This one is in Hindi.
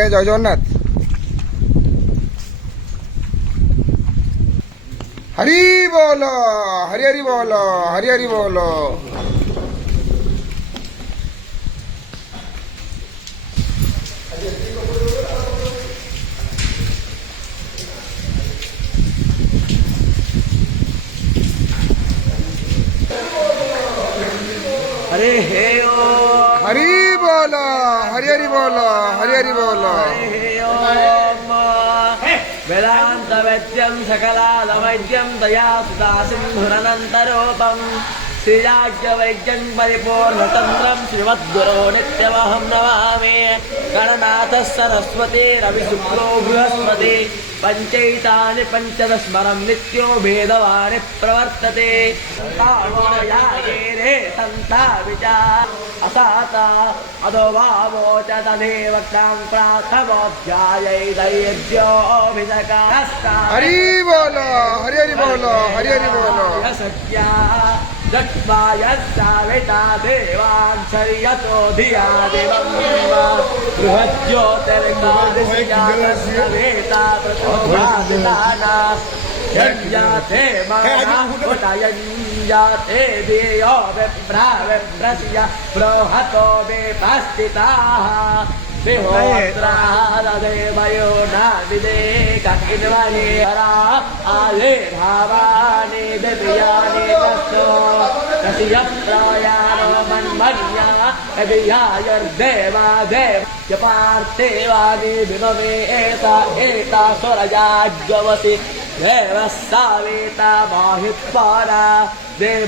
आज्ञा जय जगन्नाथ। हरि बोलो, हरि हरि बोलो, हरि हरि बोलो। हरे हे ओम हरि बोलो, हरि हरि बोलो, हरि हरि बोलो। हे ओम वेदांत वैद्यं सकलालवैद्यं दया सुधा सिंधुरनन्तरूपं श्रीराज्य वैद्यं परिपूर्णचन्द्रं श्रीमद्गुरो नित्यमहं नमामि। गणनाथः सरस्वती रविशुक्रो बृहस्पति पंचैतानि पंचदशमरं नित्यो भेदवानि प्रवर्तते। रे संता विचार असाता अधो भावो च तदेव प्राथमोऽध्यायै दैर्योऽभिषेकः। हरि बोलो, हरि हरि बोलो, हरि हरि बोलो। सत्या दक्ष्मायस्साविता देवाञ्चर्यतो धिया देवं बृहज्योतिर्गादिस्यावेता प्रचोभादिताना यज्ञाते मानाहुतयञ्जाते धियो विप्रस्य बृहतो विपस्थिताः देवयो नाविदेकिन्वने आले भावानि दिव्यानि तत्तो कसियत्रायानो मन्मन्या दिव्यायुर्देवा देव पार्थिवानि विमवे एता स्वरजाज्ञवसि देवः सावेता माहित्वारा देव